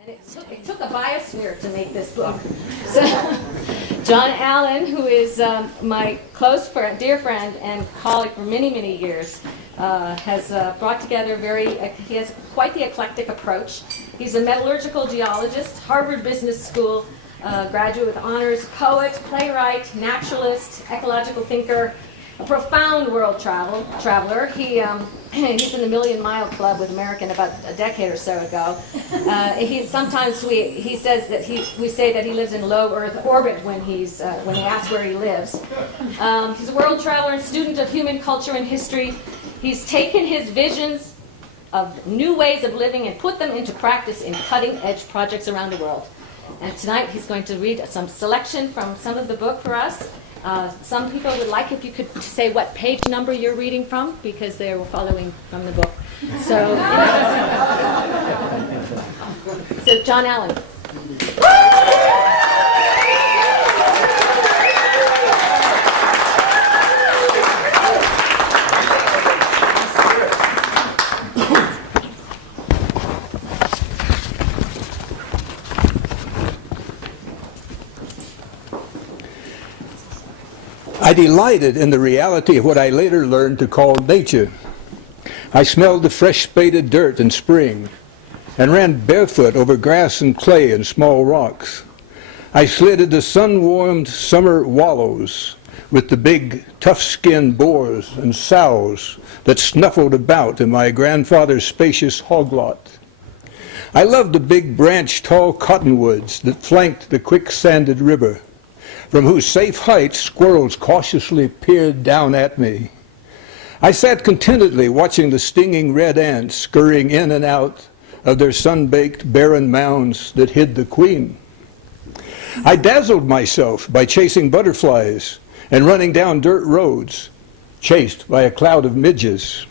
And it took a biosphere to make this book. So, John Allen, who is my close friend, dear friend and colleague for many, many years, has brought together he has quite the eclectic approach. He's a metallurgical geologist, Harvard Business School graduate with honors, poet, playwright, naturalist, ecological thinker, a profound world traveler. He's in the Million Mile Club with American about a decade or so ago. Sometimes he says that we say that he lives in low Earth orbit when they ask where he lives. He's a world traveler and student of human culture and history. He's taken his visions of new ways of living and put them into practice in cutting-edge projects around the world. And tonight he's going to read some selection from some of the book for us. Some people would like if you could say what page number you're reading from, because they were following from the book. So, so John Allen. I delighted in the reality of what I later learned to call nature. I smelled the fresh spaded dirt in spring and ran barefoot over grass and clay and small rocks. I slid into sun-warmed summer wallows with the big, tough-skinned boars and sows that snuffled about in my grandfather's spacious hog lot. I loved the big branched tall cottonwoods that flanked the quick-sanded river, from whose safe heights squirrels cautiously peered down at me. I sat contentedly watching the stinging red ants scurrying in and out of their sun-baked barren mounds that hid the queen. I dazzled myself by chasing butterflies and running down dirt roads, chased by a cloud of midges.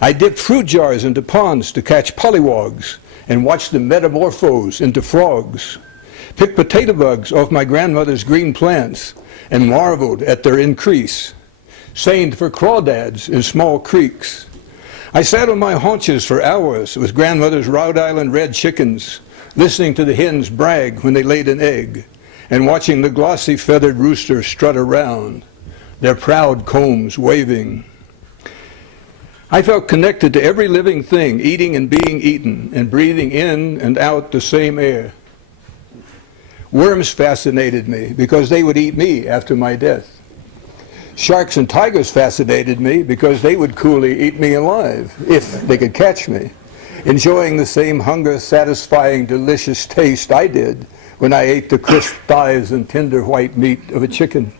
I dipped fruit jars into ponds to catch pollywogs and watched them metamorphose into frogs, picked potato bugs off my grandmother's green plants and marveled at their increase, seined for crawdads in small creeks. I sat on my haunches for hours with grandmother's Rhode Island red chickens, listening to the hens brag when they laid an egg, and watching the glossy feathered roosters strut around, their proud combs waving. I felt connected to every living thing, eating and being eaten, and breathing in and out the same air. Worms fascinated me because they would eat me after my death. Sharks and tigers fascinated me because they would coolly eat me alive if they could catch me, enjoying the same hunger-satisfying, delicious taste I did when I ate the crisp thighs and tender white meat of a chicken.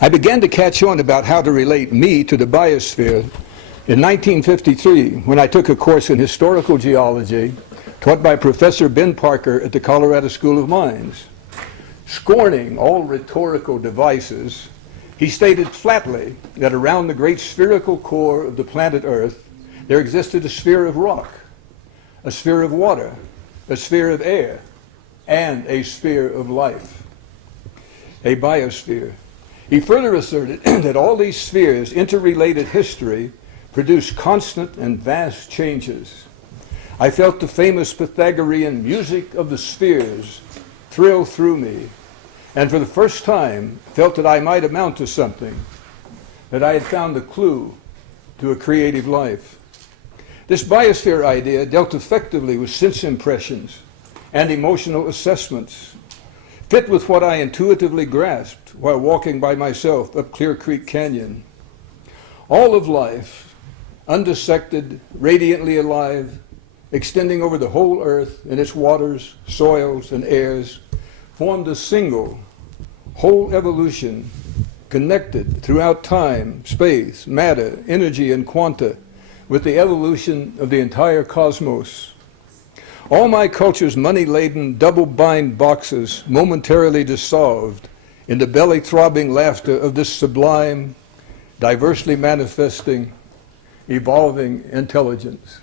I began to catch on about how to relate me to the biosphere in 1953 when I took a course in historical geology taught by Professor Ben Parker at the Colorado School of Mines. Scorning all rhetorical devices, he stated flatly that around the great spherical core of the planet Earth there existed a sphere of rock, a sphere of water, a sphere of air, and a sphere of life, a biosphere. He further asserted that all these spheres' interrelated history produced constant and vast changes. I felt the famous Pythagorean music of the spheres thrill through me, and for the first time felt that I might amount to something, that I had found the clue to a creative life. This biosphere idea dealt effectively with sense impressions and emotional assessments, fit with what I intuitively grasped while walking by myself up Clear Creek Canyon. All of life, undissected, radiantly alive, extending over the whole earth in its waters, soils, and airs, formed a single, whole evolution, connected throughout time, space, matter, energy, and quanta, with the evolution of the entire cosmos. All my culture's money-laden, double-bind boxes momentarily dissolved in the belly-throbbing laughter of this sublime, diversely manifesting, evolving intelligence.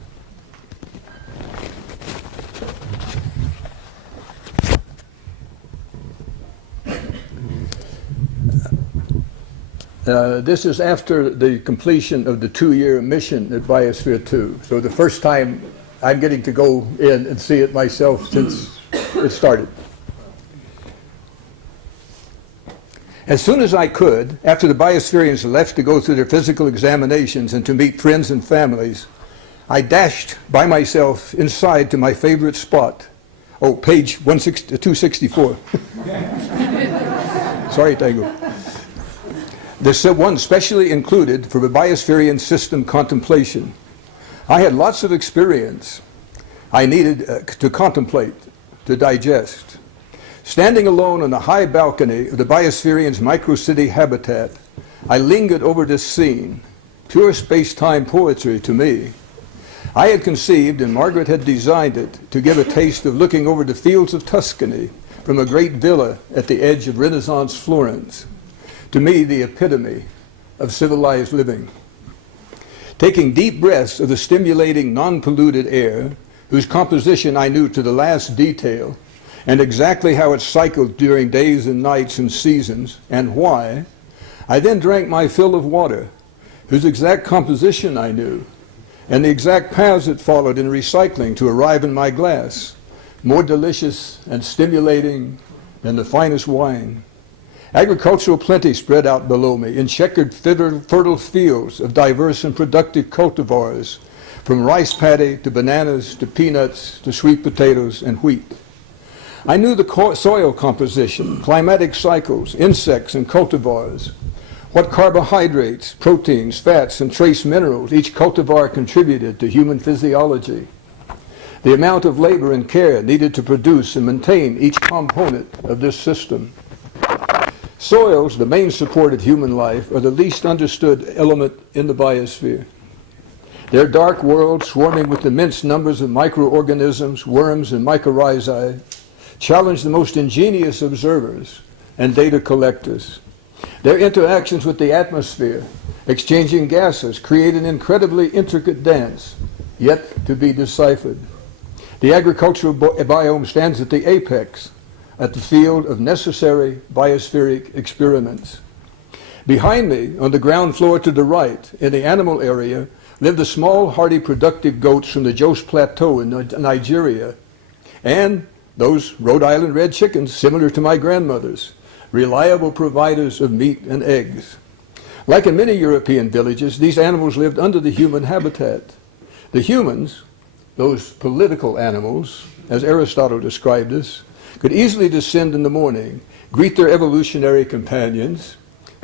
This is after the completion of the 2-year mission at Biosphere 2. So the first time I'm getting to go in and see it myself since it started. As soon as I could, after the Biospherians left to go through their physical examinations and to meet friends and families, I dashed by myself inside to my favorite spot. Oh, page 264. Sorry, Tango. There's one specially included for the Biospherian system contemplation. I had lots of experience I needed to contemplate, to digest. Standing alone on the high balcony of the Biospherians' microcity habitat, I lingered over this scene, pure space-time poetry to me. I had conceived, and Margaret had designed it, to give a taste of looking over the fields of Tuscany from a great villa at the edge of Renaissance Florence. To me, the epitome of civilized living. Taking deep breaths of the stimulating, non-polluted air, whose composition I knew to the last detail, and exactly how it cycled during days and nights and seasons, and why, I then drank my fill of water, whose exact composition I knew, and the exact paths it followed in recycling to arrive in my glass, more delicious and stimulating than the finest wine. Agricultural plenty spread out below me in checkered fertile fields of diverse and productive cultivars, from rice paddy to bananas to peanuts to sweet potatoes and wheat. I knew the soil composition, climatic cycles, insects and cultivars, what carbohydrates, proteins, fats, and trace minerals each cultivar contributed to human physiology, the amount of labor and care needed to produce and maintain each component of this system. Soils, the main support of human life, are the least understood element in the biosphere. Their dark world, swarming with immense numbers of microorganisms, worms, and mycorrhizae, challenge the most ingenious observers and data collectors. Their interactions with the atmosphere, exchanging gases, create an incredibly intricate dance, yet to be deciphered. The agricultural biome stands at the apex, at the field of necessary biospheric experiments. Behind me, on the ground floor to the right, in the animal area, live the small, hardy, productive goats from the Jos Plateau in Nigeria, and those Rhode Island red chickens, similar to my grandmother's, reliable providers of meat and eggs. Like in many European villages, these animals lived under the human habitat. The humans, those political animals, as Aristotle described us, could easily descend in the morning, greet their evolutionary companions,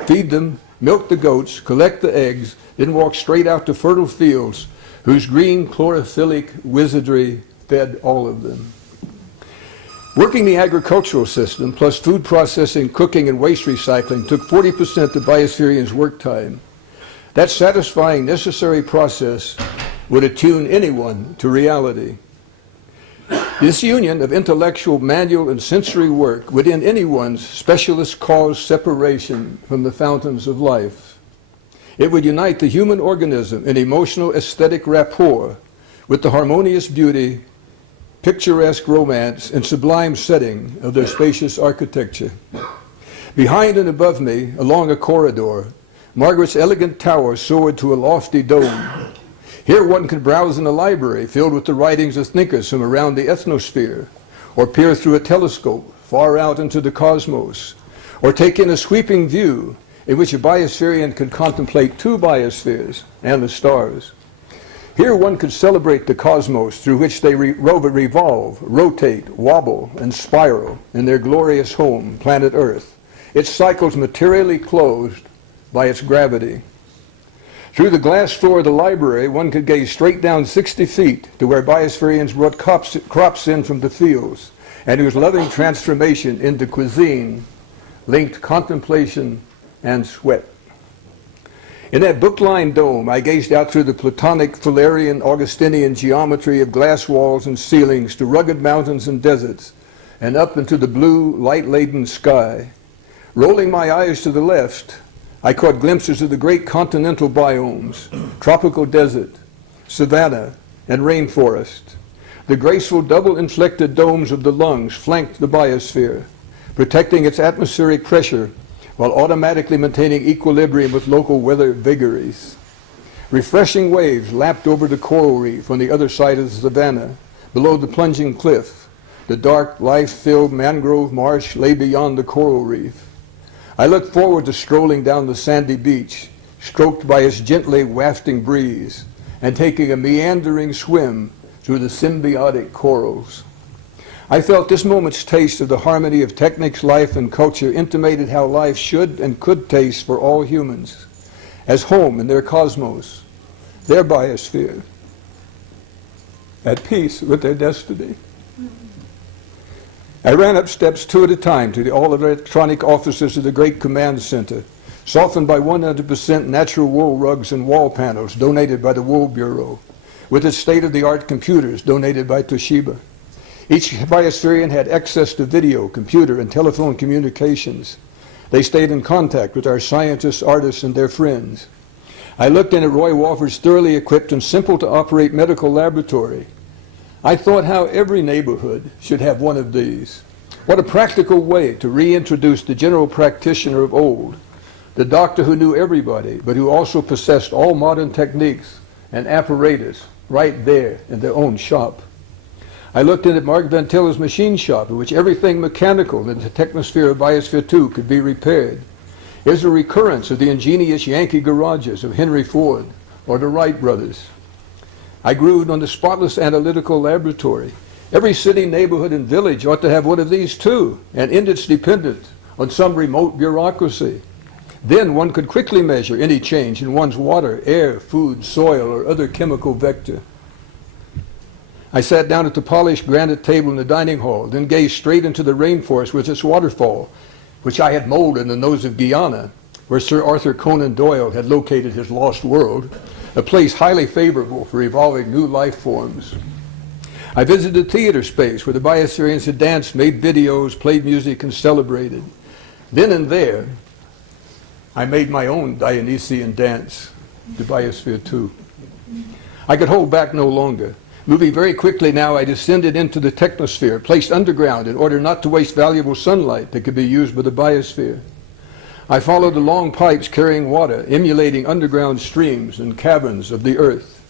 feed them, milk the goats, collect the eggs, then walk straight out to fertile fields whose green chlorophyllic wizardry fed all of them. Working the agricultural system, plus food processing, cooking, and waste recycling, took 40% of Biospherians' work time. That satisfying, necessary process would attune anyone to reality. This union of intellectual, manual, and sensory work would end anyone's specialist cause separation from the fountains of life. It would unite the human organism in emotional aesthetic rapport with the harmonious beauty, picturesque romance, and sublime setting of their spacious architecture. Behind and above me, along a corridor, Margaret's elegant tower soared to a lofty dome. Here one could browse in a library filled with the writings of thinkers from around the ethnosphere, or peer through a telescope far out into the cosmos, or take in a sweeping view in which a biospherian could contemplate two biospheres and the stars. Here one could celebrate the cosmos through which they revolve, rotate, wobble, and spiral in their glorious home, planet Earth, its cycles materially closed by its gravity. Through the glass floor of the library, one could gaze straight down 60 feet to where biospherians brought crops in from the fields, and whose loving transformation into cuisine linked contemplation and sweat. In that book-lined dome, I gazed out through the Platonic, Fullerian, Augustinian geometry of glass walls and ceilings to rugged mountains and deserts, and up into the blue, light-laden sky. Rolling my eyes to the left, I caught glimpses of the great continental biomes, tropical desert, savanna, and rainforest. The graceful double-inflected domes of the lungs flanked the biosphere, protecting its atmospheric pressure while automatically maintaining equilibrium with local weather vagaries. Refreshing waves lapped over the coral reef on the other side of the savanna, below the plunging cliff. The dark, life-filled mangrove marsh lay beyond the coral reef. I looked forward to strolling down the sandy beach, stroked by its gently wafting breeze, and taking a meandering swim through the symbiotic corals. I felt this moment's taste of the harmony of techniques, life, and culture intimated how life should and could taste for all humans, as home in their cosmos, their biosphere, at peace with their destiny. I ran up steps 2 at a time to the all-electronic offices of the Great Command Center, softened by 100% natural wool rugs and wall panels donated by the Wool Bureau, with its state-of-the-art computers donated by Toshiba. Each biospherian had access to video, computer, and telephone communications. They stayed in contact with our scientists, artists, and their friends. I looked in at Roy Walford's thoroughly equipped and simple-to-operate medical laboratory. I thought how every neighborhood should have one of these. What a practical way to reintroduce the general practitioner of old, the doctor who knew everybody, but who also possessed all modern techniques and apparatus right there in their own shop. I looked in at Mark Vantilla's machine shop, in which everything mechanical in the technosphere of Biosphere 2 could be repaired. It was a recurrence of the ingenious Yankee garages of Henry Ford or the Wright brothers. I grewed on the spotless analytical laboratory. Every city, neighborhood, and village ought to have one of these too, and end its dependence on some remote bureaucracy. Then one could quickly measure any change in one's water, air, food, soil, or other chemical vector. I sat down at the polished granite table in the dining hall, then gazed straight into the rainforest with its waterfall, which I had molded in the nose of Guyana, where Sir Arthur Conan Doyle had located his lost world, a place highly favorable for evolving new life forms. I visited the theater space where the biospherians had danced, made videos, played music, and celebrated. Then and there, I made my own Dionysian dance, the Biosphere 2. I could hold back no longer. Moving very quickly now, I descended into the technosphere, placed underground in order not to waste valuable sunlight that could be used by the biosphere. I followed the long pipes carrying water, emulating underground streams and caverns of the earth.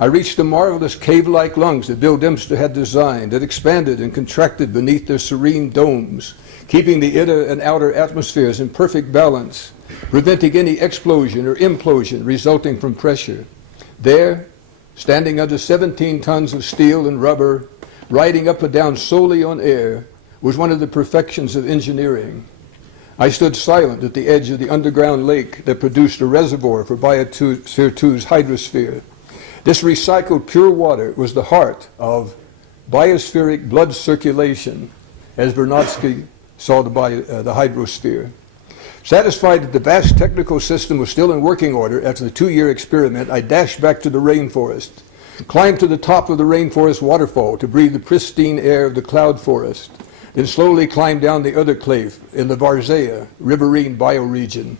I reached the marvelous cave-like lungs that Bill Dempster had designed, that expanded and contracted beneath their serene domes, keeping the inner and outer atmospheres in perfect balance, preventing any explosion or implosion resulting from pressure. There, standing under 17 tons of steel and rubber, riding up and down solely on air, was one of the perfections of engineering. I stood silent at the edge of the underground lake that produced a reservoir for Biosphere 2's hydrosphere. This recycled pure water was the heart of biospheric blood circulation, as Vernadsky saw the hydrosphere. Satisfied that the vast technical system was still in working order after the 2-year experiment, I dashed back to the rainforest, climbed to the top of the rainforest waterfall to breathe the pristine air of the cloud forest, then slowly climbed down the other cliff in the Varzea riverine bioregion.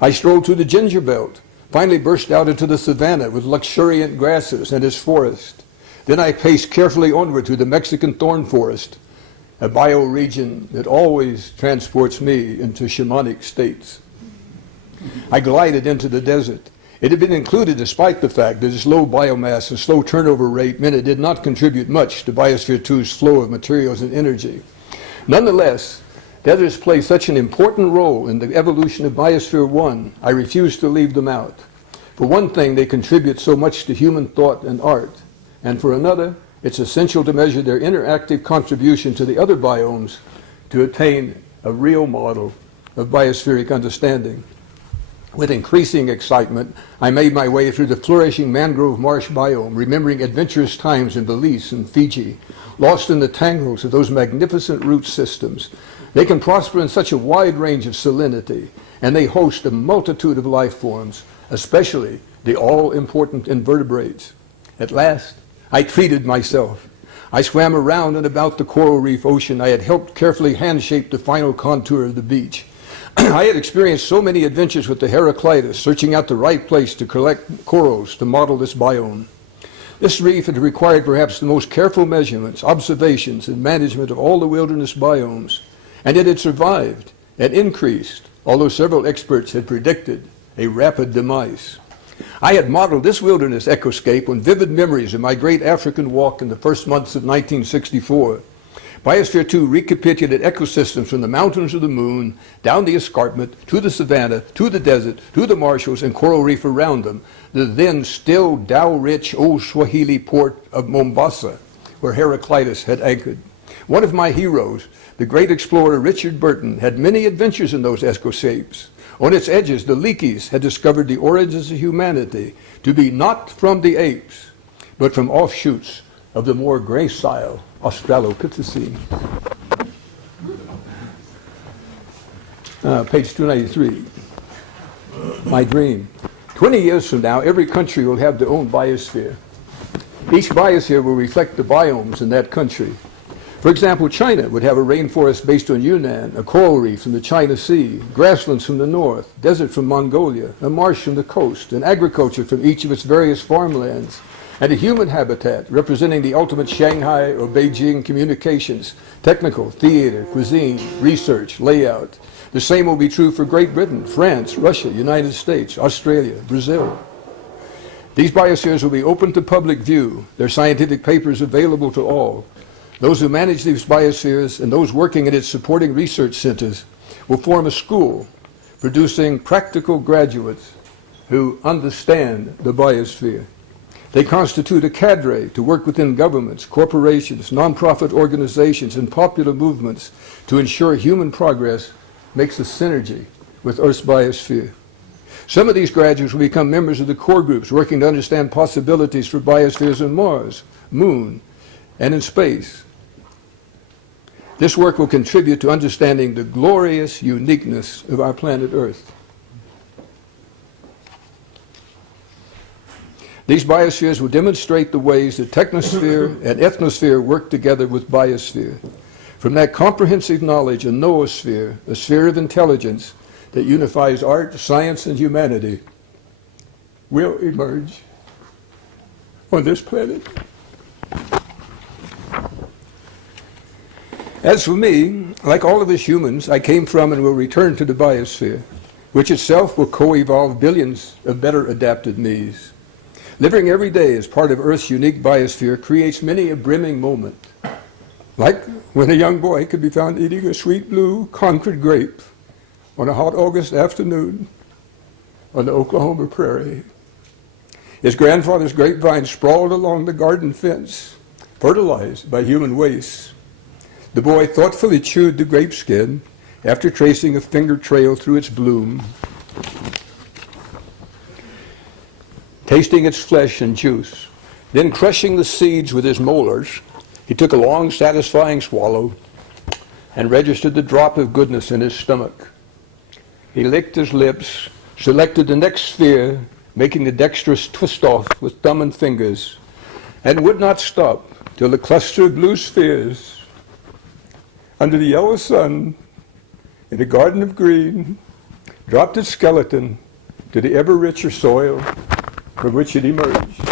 I strolled through the ginger belt, finally burst out into the savanna with luxuriant grasses and its forest. Then I paced carefully onward through the Mexican thorn forest, a bioregion that always transports me into shamanic states. I glided into the desert. It had been included despite the fact that its low biomass and slow turnover rate meant it did not contribute much to Biosphere 2's flow of materials and energy. Nonetheless, deserts play such an important role in the evolution of Biosphere 1, I refuse to leave them out. For one thing, they contribute so much to human thought and art, and for another, it's essential to measure their interactive contribution to the other biomes to attain a real model of biospheric understanding. With increasing excitement, I made my way through the flourishing mangrove marsh biome, remembering adventurous times in Belize and Fiji, lost in the tangles of those magnificent root systems. They can prosper in such a wide range of salinity, and they host a multitude of life forms, especially the all-important invertebrates. At last, I treated myself. I swam around and about the coral reef ocean. I had helped carefully hand-shape the final contour of the beach. I had experienced so many adventures with the Heraclitus, searching out the right place to collect corals to model this biome. This reef had required perhaps the most careful measurements, observations, and management of all the wilderness biomes, and it had survived and increased although several experts had predicted a rapid demise. I had modeled this wilderness ecoscape on vivid memories of my great African walk in the first months of 1964. Biosphere 2 recapitulated ecosystems from the mountains of the moon, down the escarpment, to the savanna, to the desert, to the marshes and coral reef around them, the then still Dow-rich old Swahili port of Mombasa, where Heraclitus had anchored. One of my heroes, the great explorer Richard Burton, had many adventures in those ecoscapes. On its edges, the Leakeys had discovered the origins of humanity to be not from the apes, but from offshoots of the more gracile Australopithecine. Page 293. My dream. 20 years from now, every country will have their own biosphere. Each biosphere will reflect the biomes in that country. For example, China would have a rainforest based on Yunnan, a coral reef from the China Sea, grasslands from the north, desert from Mongolia, a marsh from the coast, and agriculture from each of its various farmlands, and a human habitat representing the ultimate Shanghai or Beijing communications, technical, theater, cuisine, research, layout. The same will be true for Great Britain, France, Russia, United States, Australia, Brazil. These biospheres will be open to public view, their scientific papers available to all. Those who manage these biospheres and those working at its supporting research centers will form a school producing practical graduates who understand the biosphere. They constitute a cadre to work within governments, corporations, nonprofit organizations, and popular movements to ensure human progress makes a synergy with Earth's biosphere. Some of these graduates will become members of the core groups working to understand possibilities for biospheres on Mars, Moon, and in space. This work will contribute to understanding the glorious uniqueness of our planet Earth. These biospheres will demonstrate the ways that technosphere and ethnosphere work together with biosphere. From that comprehensive knowledge, a noosphere, a sphere of intelligence that unifies art, science, and humanity, will emerge on this planet. As for me, like all of us humans, I came from and will return to the biosphere, which itself will co-evolve billions of better adapted me's. Living every day as part of Earth's unique biosphere creates many a brimming moment, like when a young boy could be found eating a sweet blue Concord grape on a hot August afternoon on the Oklahoma prairie. His grandfather's grapevine sprawled along the garden fence, fertilized by human waste. The boy thoughtfully chewed the grape skin after tracing a finger trail through its bloom, tasting its flesh and juice. Then crushing the seeds with his molars, he took a long, satisfying swallow and registered the drop of goodness in his stomach. He licked his lips, selected the next sphere, making the dexterous twist off with thumb and fingers, and would not stop till the cluster of blue spheres under the yellow sun in a garden of green dropped its skeleton to the ever richer soil from which it emerged.